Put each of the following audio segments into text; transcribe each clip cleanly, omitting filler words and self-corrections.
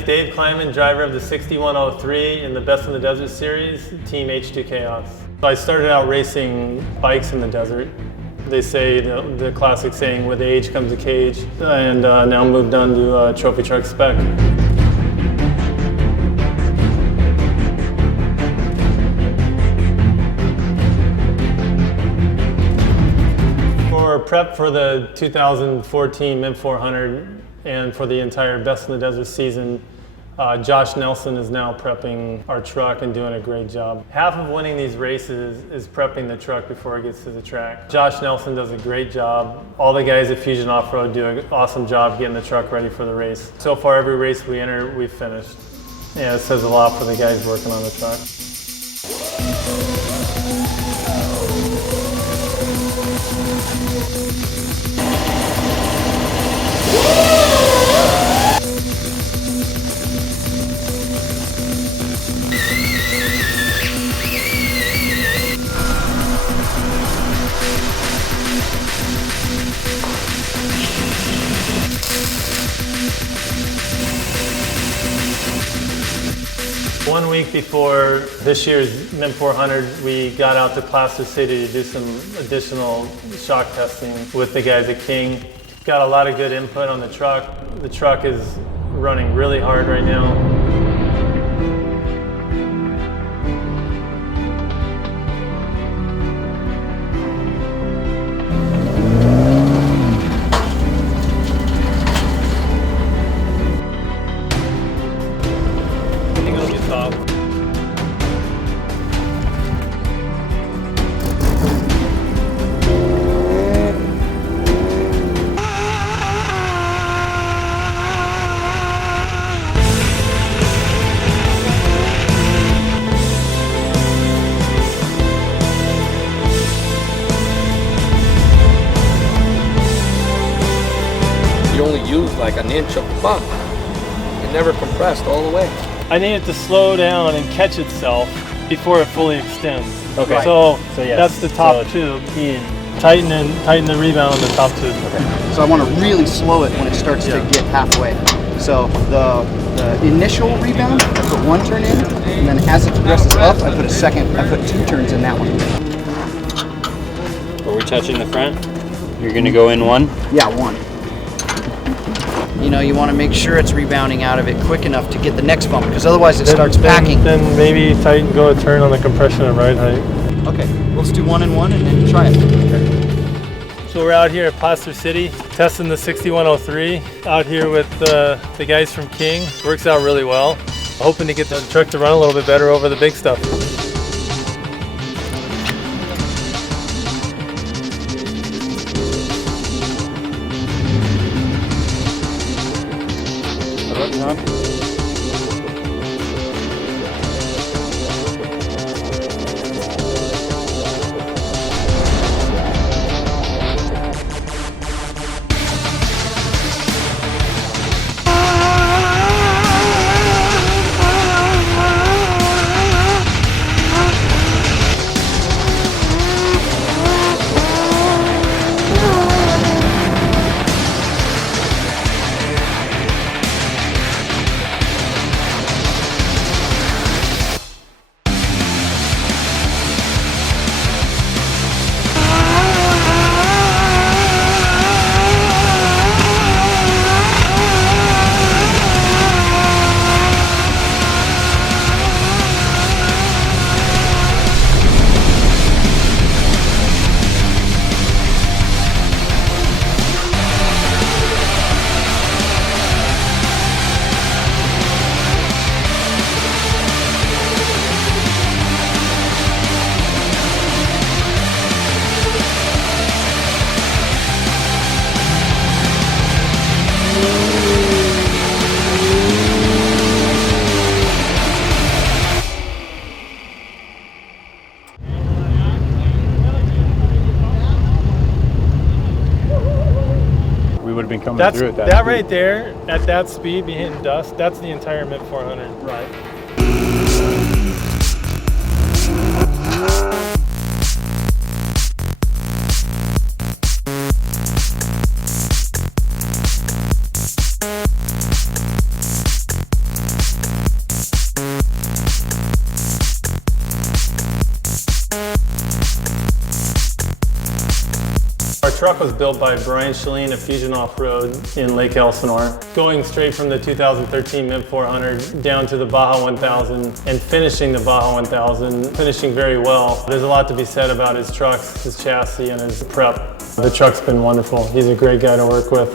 name's Dave Kleiman, driver of the 6103 in the Best in the Desert series, team H2KHAOS. I started out racing bikes in the desert. They say the classic saying, with age comes a cage, and now moved on to trophy truck spec. For prep for the 2014 Mid 400 and for the entire Best in the Desert season, Josh Nelson is now prepping our truck and doing a great job. Half of winning these races is prepping the truck before it gets to the track. Josh Nelson does a great job. All the guys at Fusion Off-Road do an awesome job getting the truck ready for the race. So far, every race we enter, we've finished. Yeah, it says a lot for the guys working on the truck. 1 week before this year's Mid 400, we got out to Placer City to do some additional shock testing with the guys at King. Got a lot of good input on the truck. The truck is running really hard right now. You only used like an inch of the bump. It never compressed all the way. I need it to slow down and catch itself before it fully extends. Okay. So yes. That's the top tube. Tighten the rebound on the top tube. Okay. So I want to really slow it when it starts to get halfway. So the initial rebound, I put 1 turn in, and then as it progresses up, I put 2 turns in that one. Are we touching the front? You're gonna go in 1? Yeah, 1. You know, you want to make sure it's rebounding out of it quick enough to get the next bump, because otherwise it starts packing. Then maybe go a turn on the compression at ride height. Okay, let's do 1 and 1 and then try it. Okay. So we're out here at Placer City testing the 6103 out here with the guys from King. Works out really well. Hoping to get the truck to run a little bit better over the big stuff. Been coming through at that speed. Right there, at that speed, be hitting dust, that's the entire Mid 400. Right. truck was built by Brian Shalene at Fusion Off-Road in Lake Elsinore. Going straight from the 2013 Mint 400 down to the Baja 1000 and finishing the Baja 1000, finishing very well. There's a lot to be said about his trucks, his chassis, and his prep. The truck's been wonderful. He's a great guy to work with.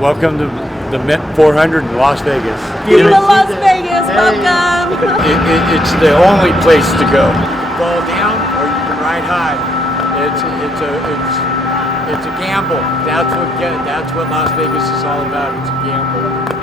Welcome to the Mint 400 in Las Vegas. Viva Las Vegas, welcome! It's the only place to go. Fall down or you can ride high. It's a gamble. That's what Las Vegas is all about. It's a gamble.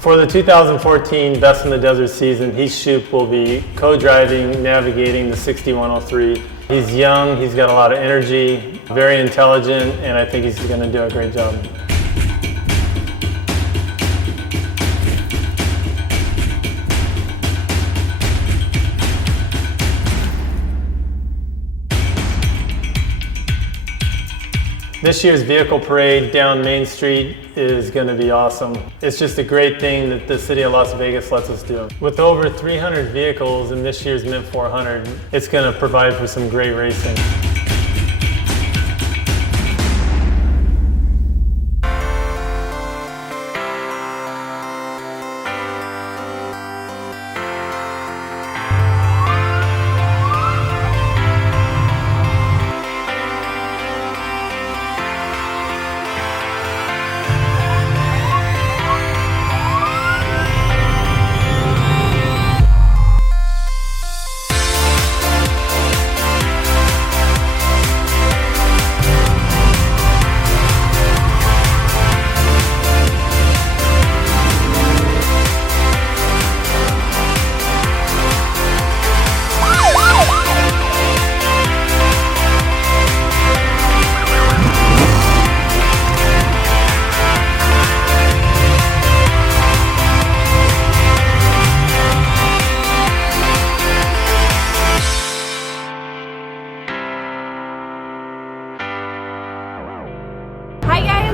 For the 2014 Best in the Desert season, Heath Shoup will be co-driving, navigating the 6103. He's young, he's got a lot of energy, very intelligent, and I think he's going to do a great job. This year's vehicle parade down Main Street is going to be awesome. It's just a great thing that the city of Las Vegas lets us do. With over 300 vehicles in this year's Mint 400, it's going to provide for some great racing.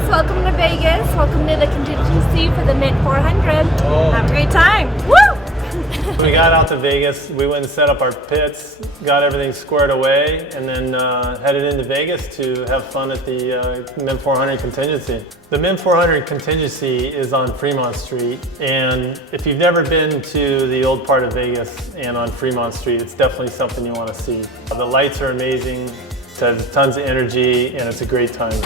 Welcome to Vegas. Welcome to the Contingency for the Mint 400. Have a great time. Woo! We got out to Vegas. We went and set up our pits, got everything squared away, and then headed into Vegas to have fun at the Mint 400 Contingency. The Mint 400 Contingency is on Fremont Street, and if you've never been to the old part of Vegas and on Fremont Street, it's definitely something you want to see. The lights are amazing, it has tons of energy, and it's a great time.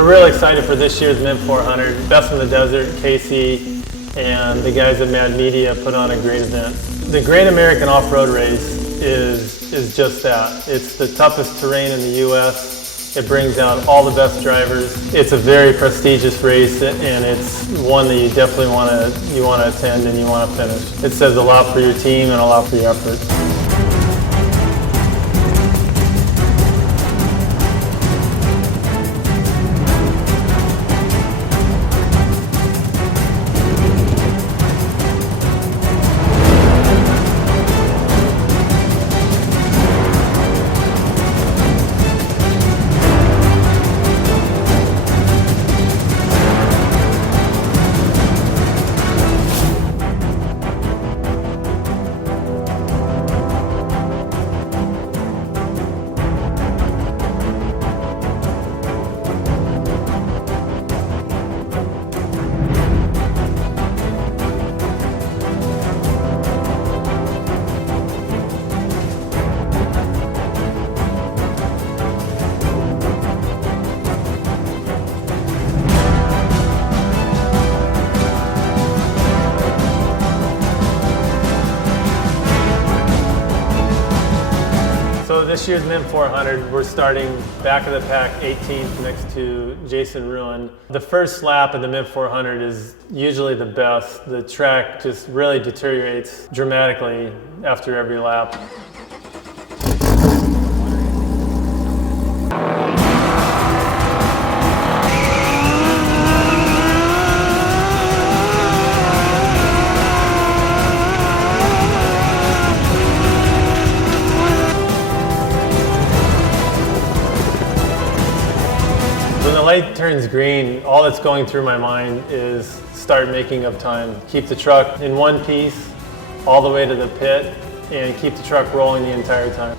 We're really excited for this year's Mint 400. Best in the Desert, Casey, and the guys at Mad Media put on a great event. The Great American Off-Road Race is just that. It's the toughest terrain in the U.S. It brings out all the best drivers. It's a very prestigious race, and it's one that you definitely want to attend and you want to finish. It says a lot for your team and a lot for your effort. This year's Mint 400, we're starting back of the pack 18th next to Jason Ruin. The first lap of the Mint 400 is usually the best. The track just really deteriorates dramatically after every lap. When the light turns green, all that's going through my mind is start making up time. Keep the truck in one piece all the way to the pit and keep the truck rolling the entire time.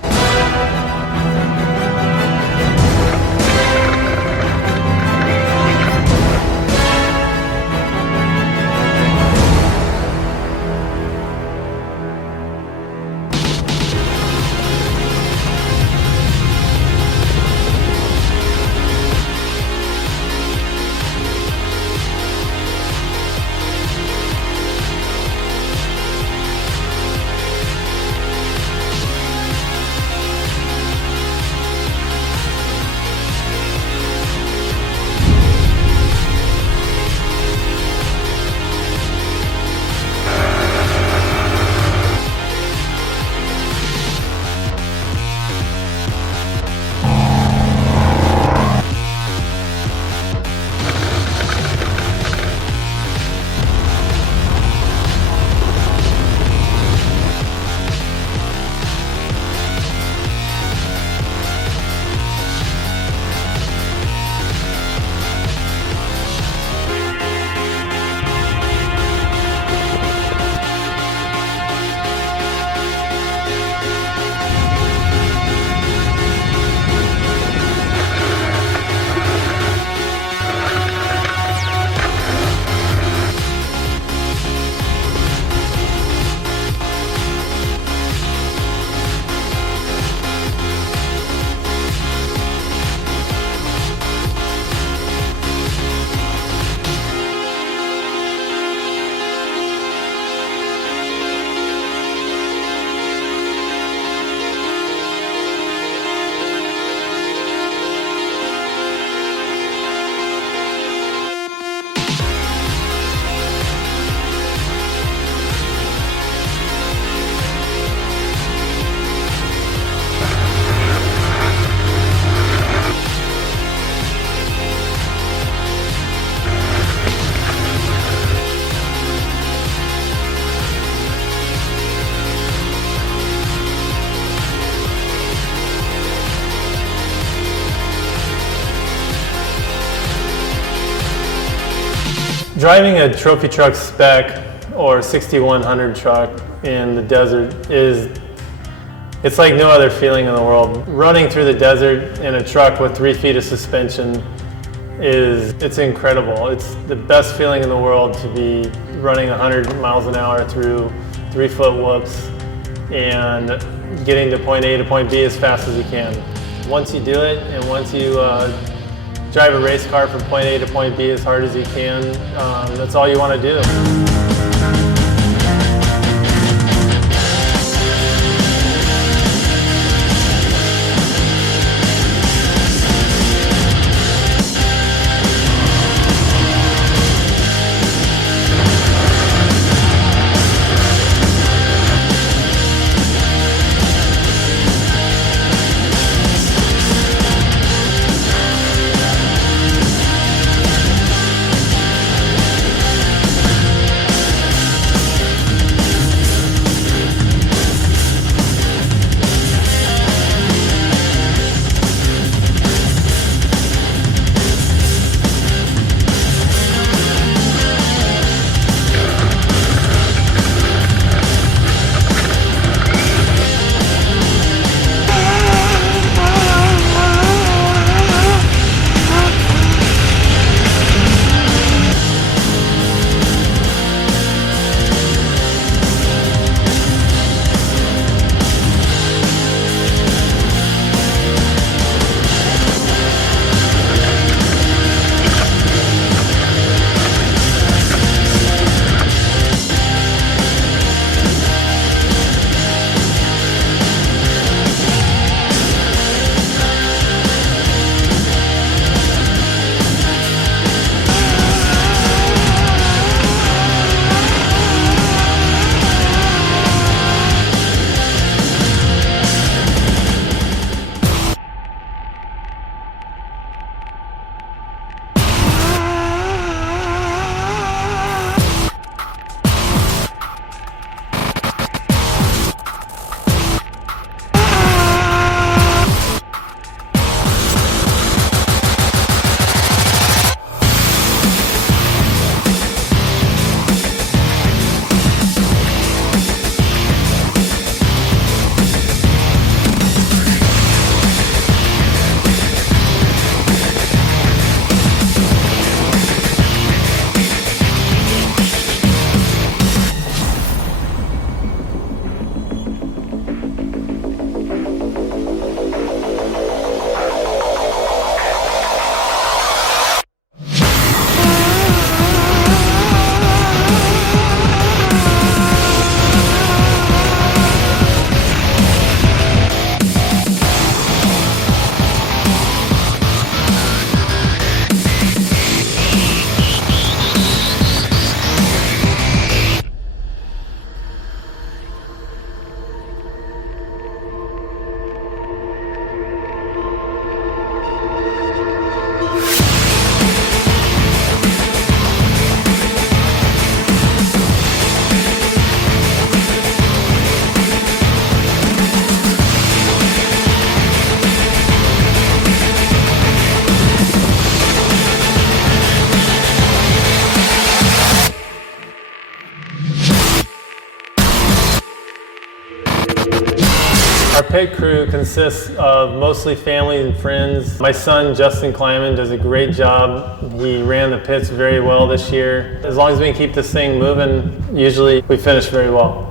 Driving a trophy truck spec or 6100 truck in the desert it's like no other feeling in the world. Running through the desert in a truck with 3 feet of suspension it's incredible. It's the best feeling in the world to be running 100 miles an hour through 3-foot whoops and getting to point A to point B as fast as you can. Once you do it and once you drive a race car from point A to point B as hard as you can. That's all you want to do. Our pit crew consists of mostly family and friends. My son, Justin Kleiman, does a great job. He ran the pits very well this year. As long as we can keep this thing moving, usually we finish very well.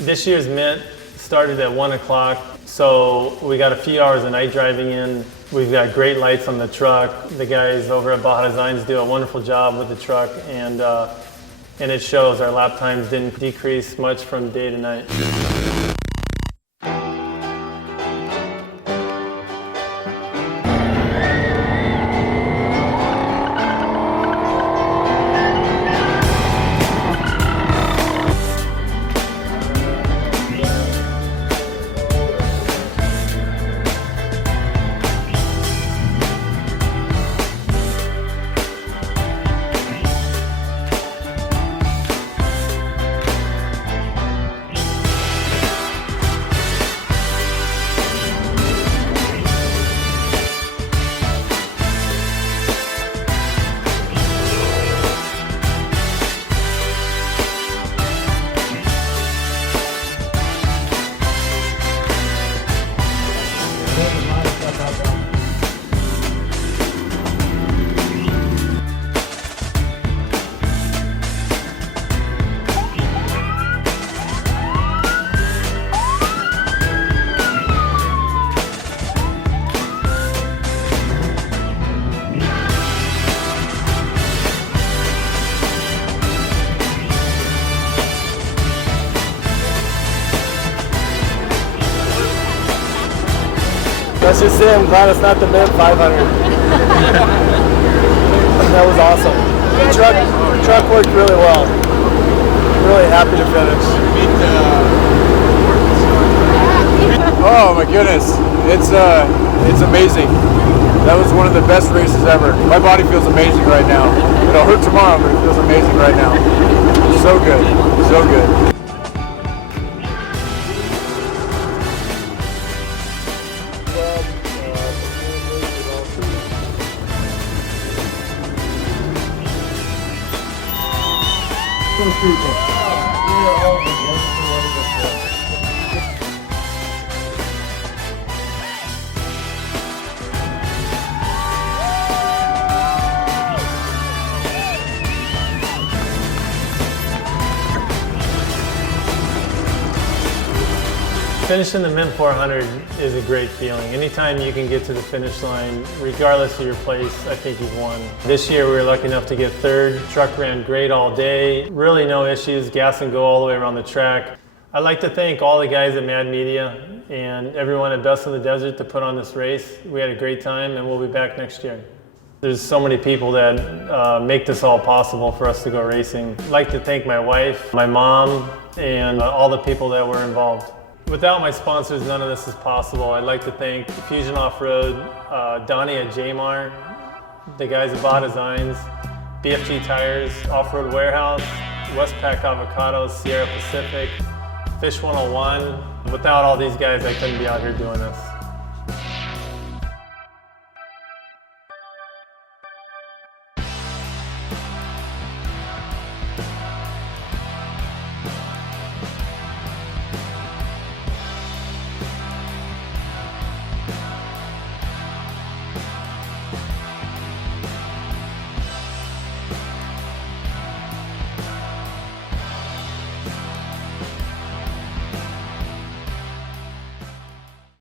This year's mint started at 1 o'clock, so we got a few hours of night driving in. We've got great lights on the truck. The guys over at Baja Designs do a wonderful job with the truck, and it shows. Our lap times didn't decrease much from day to night. Let's just say I'm glad it's not the Mint 500. That was awesome. The truck worked really well. Really happy to finish. Oh my goodness, it's amazing. That was one of the best races ever. My body feels amazing right now. It'll hurt tomorrow, but it feels amazing right now. So good, so good. Finishing the Mint 400 is a great feeling. Anytime you can get to the finish line, regardless of your place, I think you've won. This year we were lucky enough to get third. Truck ran great all day. Really no issues, gas and go all the way around the track. I'd like to thank all the guys at Mad Media and everyone at Best in the Desert to put on this race. We had a great time and we'll be back next year. There's so many people that make this all possible for us to go racing. I'd like to thank my wife, my mom, and all the people that were involved. Without my sponsors, none of this is possible. I'd like to thank Fusion Off-Road, Donnie at Jamar, the guys at Baja Designs, BFG Tires, Off-Road Warehouse, Westpac Avocados, Sierra Pacific, Fish 101. Without all these guys, I couldn't be out here doing this.